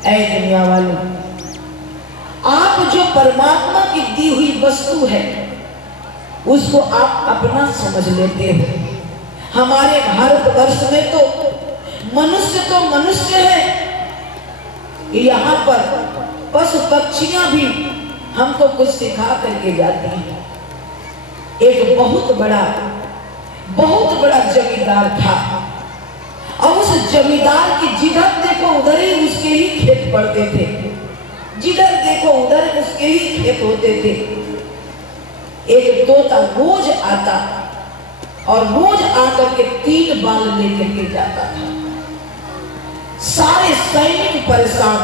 ऐ दुनिया वालों, आप जो परमात्मा की दी हुई वस्तु है उसको आप अपना समझ लेते हो। हमारे भारतवर्ष में तो मनुष्य है, यहाँ पर पशु पक्षियां भी हमको कुछ सिखा करके जाती हैं। एक बहुत बड़ा जमींदार था और उस जमींदार की जिधर देखो उधर ही उसके ही खेत पड़ते थे, जिधर देखो उधर उसके ही खेत होते थे। एक तोता रोज आता और रोज आकर के 3 बाल लेकर के जाता था। सारे सैनिक परेशान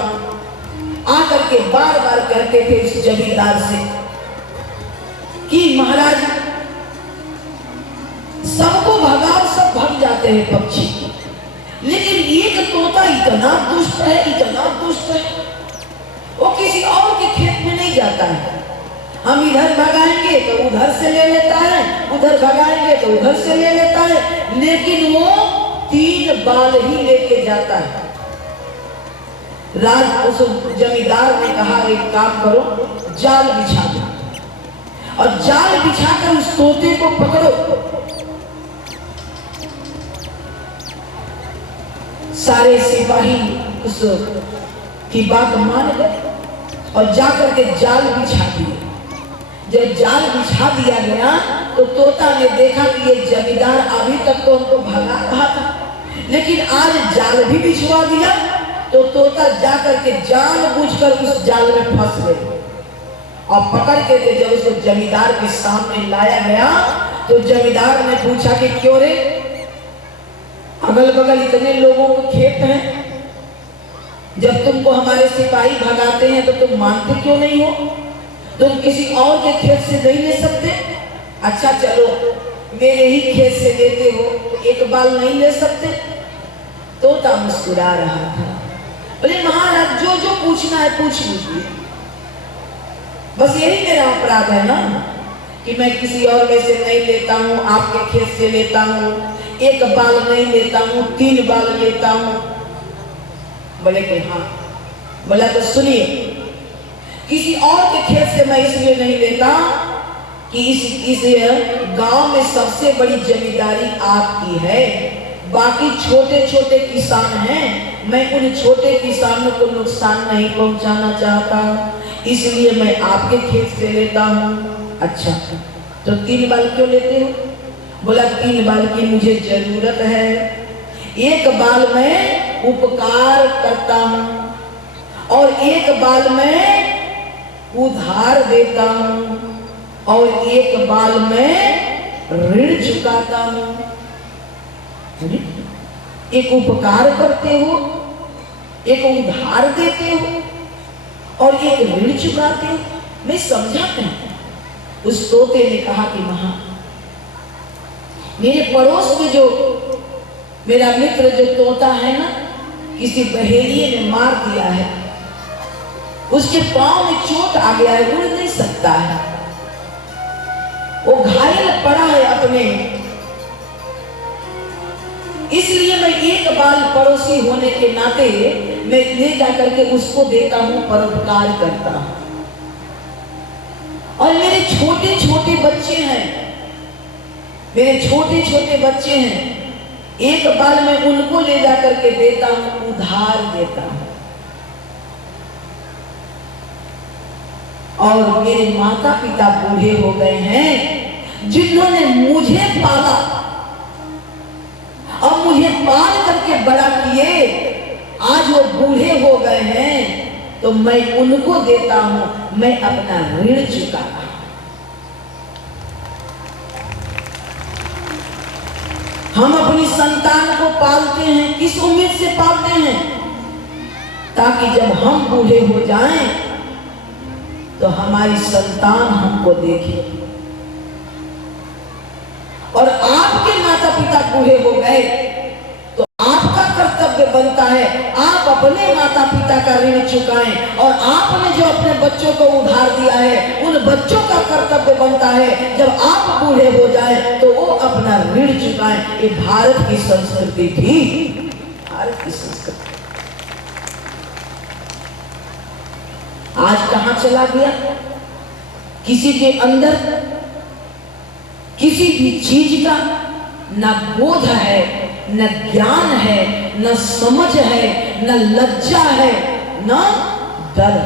आकर के बार बार कहते थे इस जमींदार से कि महाराज सबको भगाओ, सब भाग जाते हैं पक्षी, लेकिन एक तोता इतना दुष्ट है, वो किसी और के खेत में नहीं जाता है। हम इधर भगाएंगे तो उधर से ले लेता है, उधर भगाएंगे तो उधर से ले लेता है, लेकिन वो 3 बाल ही लेके जाता है। उस जमींदार ने कहा एक काम करो, जाल बिछा दो और जाल बिछाकर उस तोते को पकड़ो। सारे सिपाही उस की बात मान गए और जाकर के जाल बिछा दिए। जब जाल बिछा दिया गया तो तोता ने देखा कि ये जमींदार अभी तक तो उनको भगा रहा था, लेकिन आज जाल भी बिछवा दिया। तो तोता जाकर के जानबूझकर उस जाल में फंस गए और पकड़ के जब उसको जमींदार के सामने लाया गया तो जमींदार ने पूछा कि क्यों रे, अगल बगल इतने लोगों के खेत हैं, जब तुमको हमारे सिपाही भगाते हैं तो तुम मानते क्यों नहीं हो? तुम किसी और के खेत से नहीं ले सकते? अच्छा चलो मेरे ही खेत से लेते हो तो 1 बाल नहीं ले सकते? तोता मुस्कुरा रहा था, बोले महाराज जो पूछना है पूछ लीजिए, बस यही मेरा अपराध है ना कि मैं किसी और में से नहीं लेता हूँ, आपके खेत से लेता हूँ, 1 बाल नहीं लेता हूँ, 3 बाल लेता हूँ। बोले कि हाँ। बोला तो सुनिए, किसी और के खेत से मैं इसलिए नहीं लेता कि इस गांव में सबसे बड़ी जमींदारी आपकी है, बाकी छोटे छोटे किसान हैं, मैं उन छोटे किसानों को नुकसान नहीं पहुंचाना चाहता, इसलिए मैं आपके खेत से लेता हूँ। अच्छा तो 3 बाल क्यों लेते हो? बोला 3 बाल की मुझे जरूरत है, 1 बाल में उपकार करता हूँ और 1 बाल में उधार देता हूँ और 1 बाल में ऋण चुकाता हूँ। एक उपकार करते हो, एक उधार देते हो और एक ऋण चुकाते हो, मैं समझा नहीं। उस तोते ने कहा कि महा, मेरे पड़ोस में जो मेरा मित्र जो तोता है ना, किसी बहेड़िए ने मार दिया है, उसके पांव में चोट आ गया है, उड़ नहीं सकता है, वो घायल पड़ा है अपने, इसलिए मैं 1 बाल पड़ोसी होने के नाते मैं ले जाकर के उसको देता हूं, परोपकार करता हूं। और मेरे छोटे छोटे बच्चे हैं, 1 बाल में उनको ले जाकर के देता हूं, उधार देता हूं। और मेरे माता पिता बूढ़े हो गए हैं, जिन्होंने मुझे पाला और मुझे पाल करके बड़ा किए, आज वो बूढ़े हो गए हैं तो मैं उनको देता हूं, मैं अपना ऋण चुकाता हूं। हम अपनी संतान को पालते हैं, किस उम्मीद से पालते हैं? ताकि जब हम बूढ़े हो जाएं तो हमारी संतान हमको देखे। और आपके माता पिता बूढ़े हो गए तो आपका कर्तव्य बनता है आप अपने माता पिता का ऋण चुकाएं, और आपने जो अपने बच्चों को उधार दिया है उन बच्चों का कर्तव्य बनता है जब आप बूढ़े हो जाएं तो वो अपना ऋण चुकाएं। ये भारत की संस्कृति थी, भारत की संस्कृति। आज कहां चला गया? किसी के अंदर किसी भी चीज का न बोध है, न ज्ञान है, न समझ है, न लज्जा है, न डर।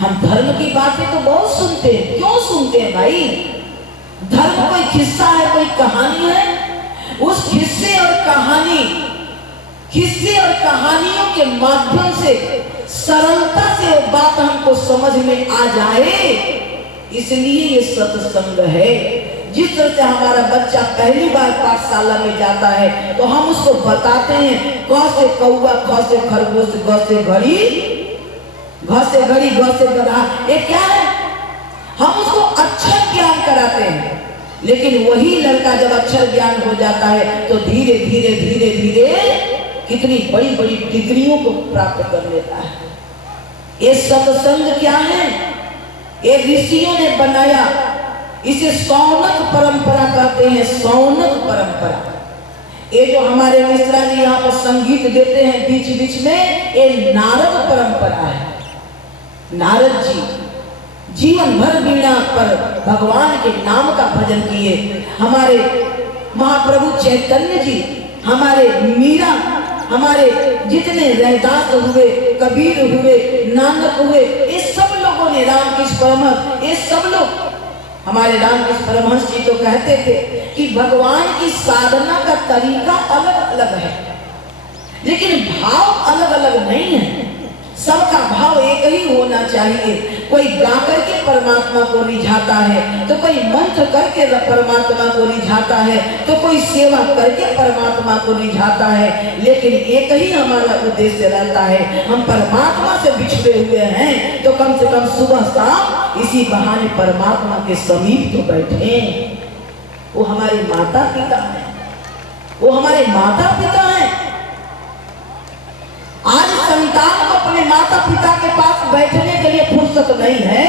हम धर्म की बातें तो बहुत सुनते हैं। क्यों सुनते हैं भाई? धर्म कोई किस्सा है, कोई कहानी है? उस किस्से और कहानियों के माध्यम से सरलता से वो बात हमको समझ में आ जाए, इसलिए ये सत्संग है। जिस तरह से हमारा बच्चा पहली बार पाठशाला में जाता है तो हम उसको बताते हैं क से कौवा, ख से खरगोश, ग से घड़ी, घ से घड़ी, ग से गधा। ये क्या है? हम उसको अक्षर ज्ञान कराते हैं। लेकिन वही लड़का जब अक्षर ज्ञान हो जाता है तो धीरे धीरे धीरे धीरे कितनी बड़ी बड़ी डिग्रियों को प्राप्त कर लेता है। ये सत्संग क्या है? ये ऋषियों ने बनाया। इसे सौनक परंपरा कहते हैं। सौनक परंपरा। ये जो हमारे मिश्रा जी यहाँ पर संगीत देते हैं बीच बीच में, ये नारद परंपरा है। नारद जी जीवन भर वीणा पर भगवान के नाम का भजन किए। हमारे महाप्रभु चैतन्य जी, हमारे मीरा, हमारे जितने रैदास हुए, कबीर हुए, नानक हुए, ये सब लोगों ने, रामकृष्ण परमहंस, ये सब लोग, हमारे रामकृष्ण परमहंस जी तो कहते थे कि भगवान की साधना का तरीका अलग अलग है, लेकिन भाव अलग अलग नहीं है। सबका भाव एक ही होना चाहिए। कोई गा करके परमात्मा को रिझाता है, तो कोई मंत्र करके परमात्मा को रिझाता है, तो कोई सेवा करके परमात्मा को रिझाता है। लेकिन एक ही हमारा उद्देश्य रहता है। हम परमात्मा से बिछड़े हुए हैं तो कम से कम सुबह शाम इसी बहाने परमात्मा के समीप तो बैठे। वो हमारे माता पिता है, वो हमारे माता पिता है। आज संतान को अपने माता पिता के पास बैठने के लिए फुर्सत नहीं है।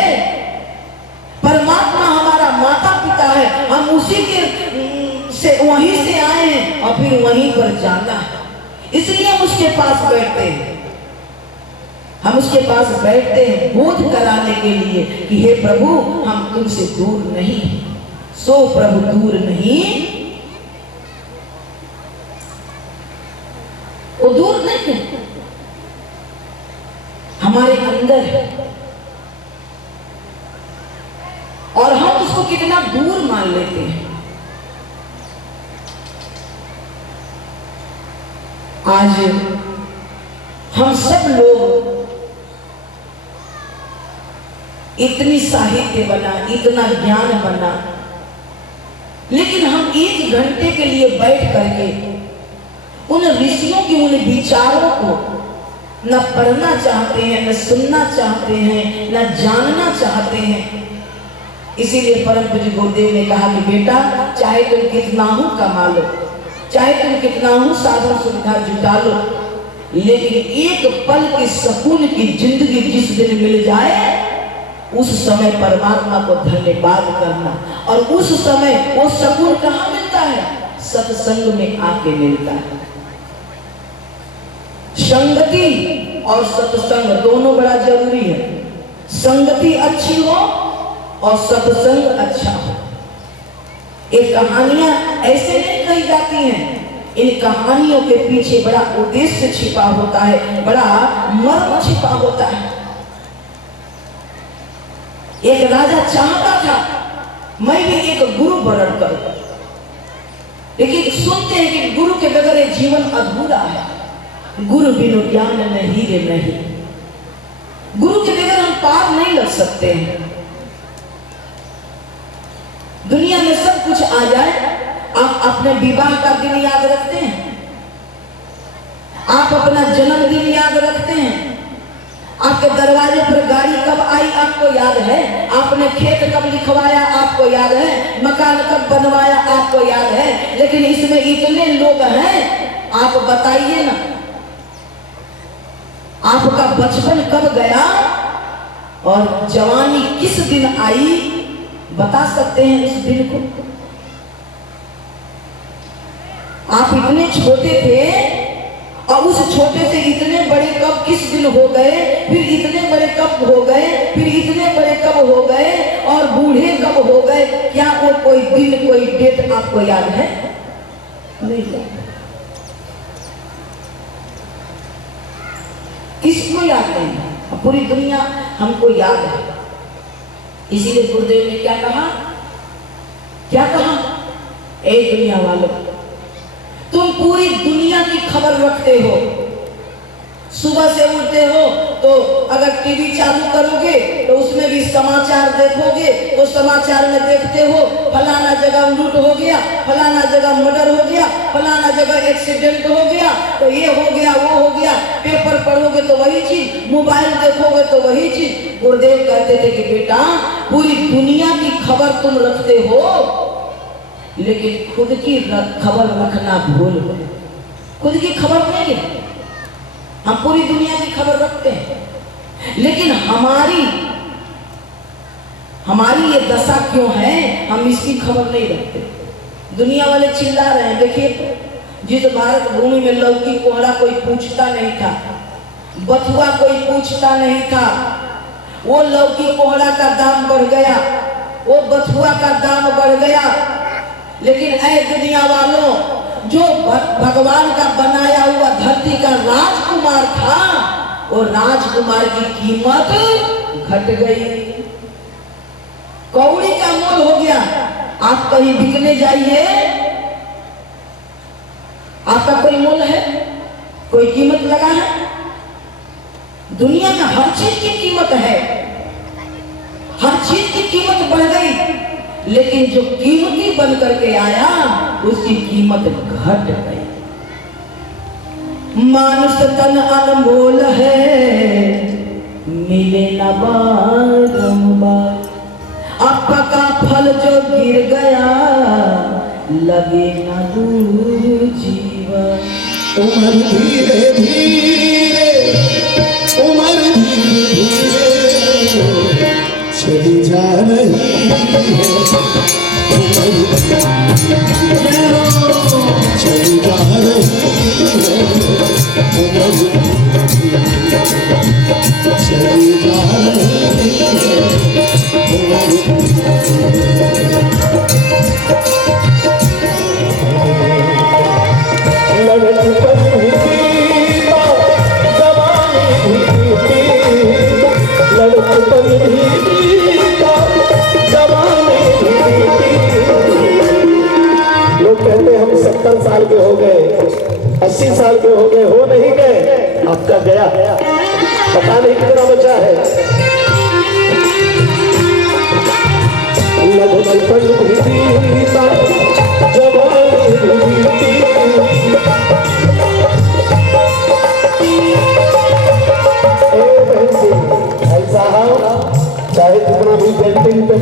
परमात्मा हमारा माता पिता है, हम उसी के से वहीं से आए हैं और फिर वहीं पर जाना है। इसलिए हम उसके पास बैठते हैं। हम उसके पास बैठते हैं बोध कराने के लिए कि हे प्रभु, हम तुमसे दूर नहीं, सो प्रभु दूर नहीं। वो दूर नहीं है, हमारे अंदर है। और हम उसको कितना दूर मान लेते हैं। आज हम सब लोग इतनी साहित्य बना, इतना ज्ञान बना, लेकिन हम 1 घंटे के लिए बैठ करके उन ऋषियों के उन विचारों को न पढ़ना चाहते हैं, न सुनना चाहते हैं, न जानना चाहते हैं। इसीलिए परम पूज्य गुरुदेव ने कहा कि बेटा, चाहे तुम कितना हो कमा लो, चाहे तुम कितना हो साधन सुविधा जुटा लो, लेकिन एक पल की सुकून की जिंदगी जिस दिन मिल जाए, उस समय परमात्मा को धन्यवाद करना। और उस समय वो सुकून कहाँ मिलता है? सत्संग में आके मिलता है। संगति और सत्संग दोनों बड़ा जरूरी है। संगति अच्छी हो और सत्संग अच्छा हो। ये कहानियां ऐसे नहीं कही जाती हैं, इन कहानियों के पीछे बड़ा उद्देश्य छिपा होता है, बड़ा मर्म छिपा होता है। एक राजा चाहता था मैं भी एक गुरु वरण करूं, लेकिन सुनते हैं कि गुरु के बगैर जीवन अधूरा है। गुरु बिनु ज्ञान नहीं रे नहीं। गुरु के बगैर हम पार नहीं लग सकते हैं। दुनिया में सब कुछ आ जाए, आप अपने विवाह का दिन याद रखते हैं, आप अपना जन्मदिन याद रखते हैं, आपके दरवाजे पर गाड़ी कब आई आपको याद है, आपने खेत कब लिखवाया आपको याद है, मकान कब बनवाया आपको याद है। लेकिन इसमें इतने लोग हैं, आप बताइए ना, आपका बचपन कब गया और जवानी किस दिन आई, बता सकते हैं उस दिन को? आप इतने छोटे थे और उस छोटे से इतने बड़े कब किस दिन हो गए, फिर कोई दिन कोई डेट आपको याद है? नहीं याद। किसको याद नहीं? पूरी दुनिया हमको याद है। इसीलिए गुरुदेव ने क्या कहा? क्या कहा? ए दुनिया वालों, तुम पूरी दुनिया की खबर रखते हो। सुबह से उठते हो तो अगर टीवी चालू करोगे तो उसमें भी समाचार देखोगे, तो समाचार में देखते हो फलाना जगह लूट हो गया, फलाना जगह मर्डर हो गया, फलाना जगह एक्सीडेंट हो गया, तो ये हो गया वो हो गया। पेपर पढ़ोगे तो वही चीज, मोबाइल देखोगे तो वही चीज। गुरुदेव कहते थे कि बेटा पूरी दुनिया की खबर तुम रखते हो, लेकिन खुद की खबर रखना भूल गए। खुद की खबर नहीं है। हम पूरी दुनिया की खबर रखते हैं, लेकिन हमारी ये दशा क्यों है? हम इसकी खबर नहीं रखते। दुनिया वाले चिल्ला रहे हैं, देखिए जिस भारत भूमि में लौकी कोहड़ा कोई पूछता नहीं था, बथुआ कोई पूछता नहीं था, वो लौकी कोहड़ा का दाम बढ़ गया, वो बथुआ का दाम बढ़ गया। लेकिन ऐ दुनिया वालों, जो भगवान का बनाया हुआ धरती का राजकुमार था, वो राजकुमार की कीमत घट गई, कौड़ी का मोल हो गया। आप कहीं बिकने जाइए, आपका कोई मोल है? कोई कीमत लगा है? दुनिया में हर चीज की कीमत है, हर चीज की कीमत बढ़ गई, लेकिन जो कीमती बन करके आया उसकी कीमत घट गई। मानुष तन अनमोल है, मिले न बारंबार। आपका फल जो गिर गया, लगे न जीवन। उमर धीरे धीरे, उमर धीरे धीरे चली जा रही है। चली जा रही है, चली जा रही साल के हो गए, 80 साल के हो गए, हो नहीं गए, आपका गया पता नहीं कितना बचा है। ऐसा चाहे जितना भी पेंटिंग कर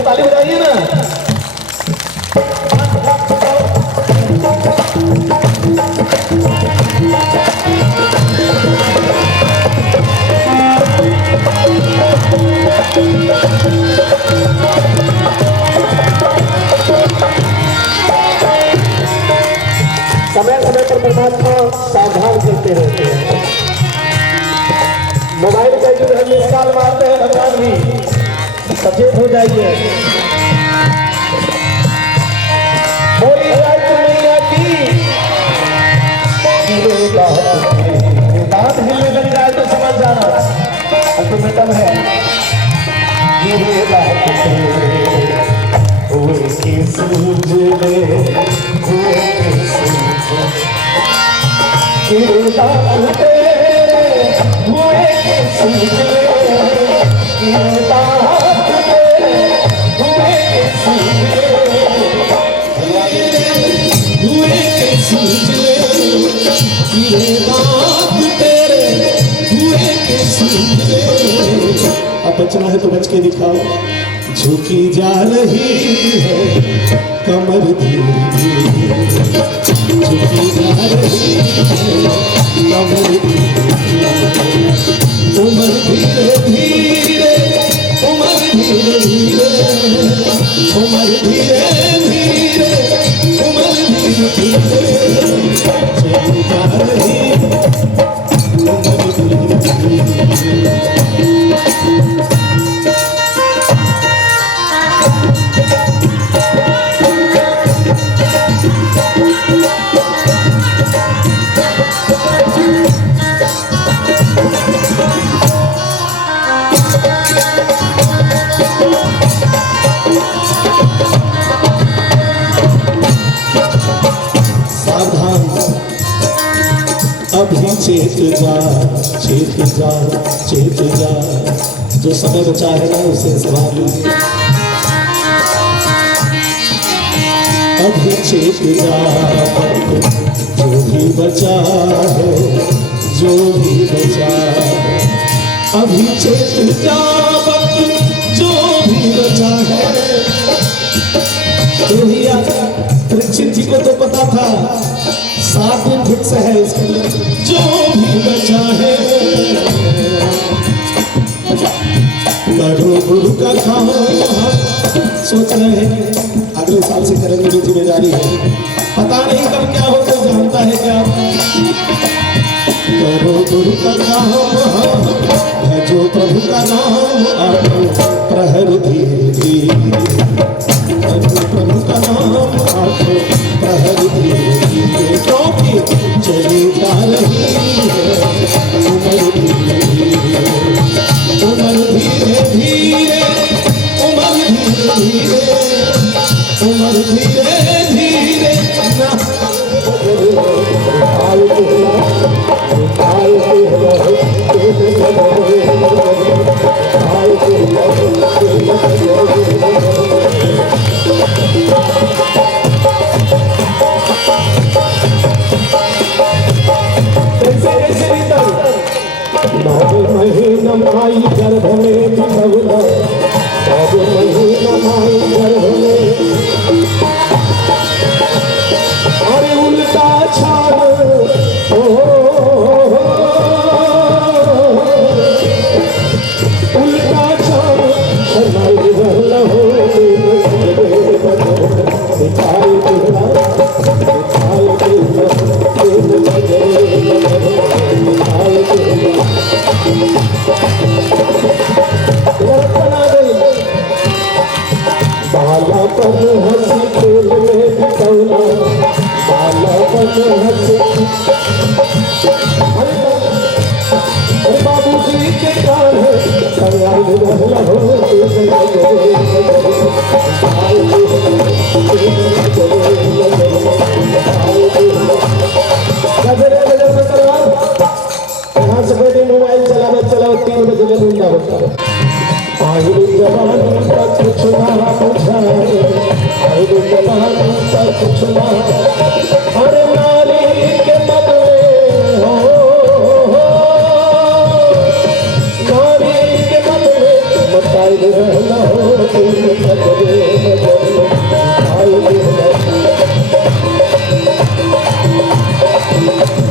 ताली बजाइए ना। समय समय पर परमात्मा सावधान करते रहते हैं। मोबाइल का जो है मिसाल मारते हैं भगवान भी, सचेत हो जाइए। बोली जाए तो मैया की बात हिलने लग जाए तो समझ जाना अल्टीमेटम है। गिरे अब बचना है तो बच के दिखाओ। झुकी जा रही है कमर धीरे धीरे झुकी जा रही है, कमर उमर धीरे धीरे, उमर धीरे धीरे, उमर धीरे धीरे, उमर धीरे धीरे चली जा रही है, उमर धीरे धीरे। अभी चेत जा, चेत जा, चेत जा, जो समय बचा है ना उसे संभाल लीजिए। अभी चेत जा, जो भी बचा है, जो भी बचा है, अभी चेत जा, जो भी बचा है। तो भैया परीक्षित जी को तो पता था 7 दिन फिक्स है इसके लिए, जो भी बचा है करो गुरु का काम। सोच रहे हैं अगले साल से करेंगे, भी जिम्मेदारी है, पता नहीं कब क्या हो, तो जानता है क्या। करो गुरु का काम है जो प्रभु का नाम, आओ प्रहर धीरे धीरे, प्रभु का नाम आओ प्रहर धीरे धीरे, क्योंकि चली जा रही है उमर धीरे धीरे, उमर धीरे धीरे, उमर धीरे धीरे, उमर धीरे धीरे महीना माई गर्भ में बिठौला, महीना माई गर्भ में, अरे उल्टा छान उल्टा छान शरमाई रहला हो, दिखाई देला, दिखाई देला, दिखाई देला। बाला पर हंसी खेल में बितौला, बाला पर हंसी, अरे बाबू जी के कान है तैयार रहला हो, यहाँ से बैठे मोबाइल चलाओ 3 बजे ढूंढा होता है। आहिर जवानी का कुछ ना बुझाए, आहिर जवानी का कुछ ना, अरे नारी के मन में हो, नारी के मन में बताई रहना हो,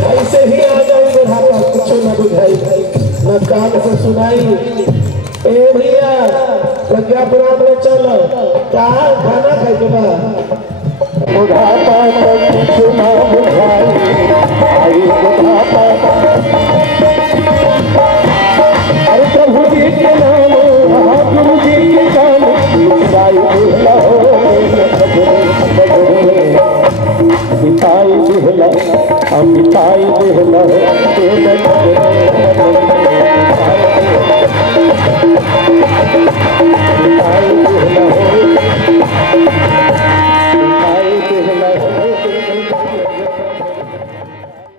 ऐसे ही आ जाए बुढ़ापा, कुछ न बुझाई, न कान से सुनाई। ए भैया प्रज्ञापुराण में चलो, क्या खाना खाए के बाद बुढ़ापा कुछ ना बुझाई, आई बुढ़ापा, अरे प्रभु जी के नाम, गुरु जी के नाम, बिताई दिहला बिताई दिहला बिताई दिहला